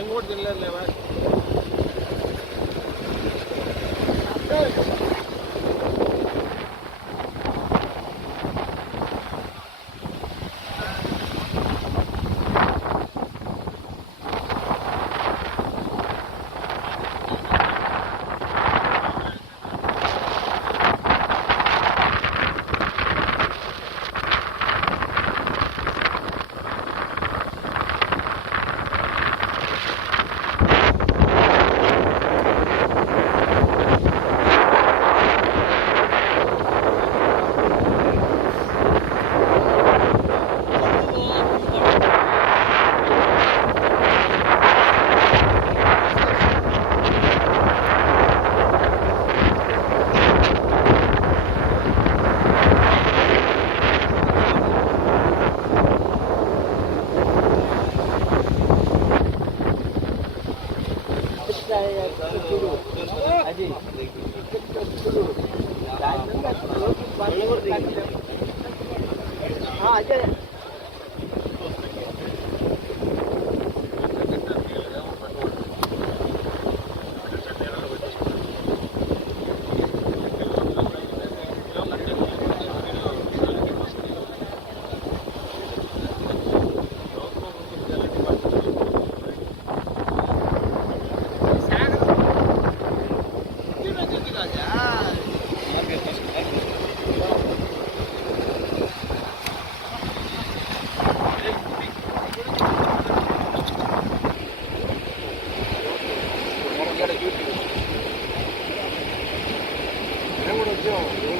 మేము కూడా తినలేదు లేవా అదే Oh.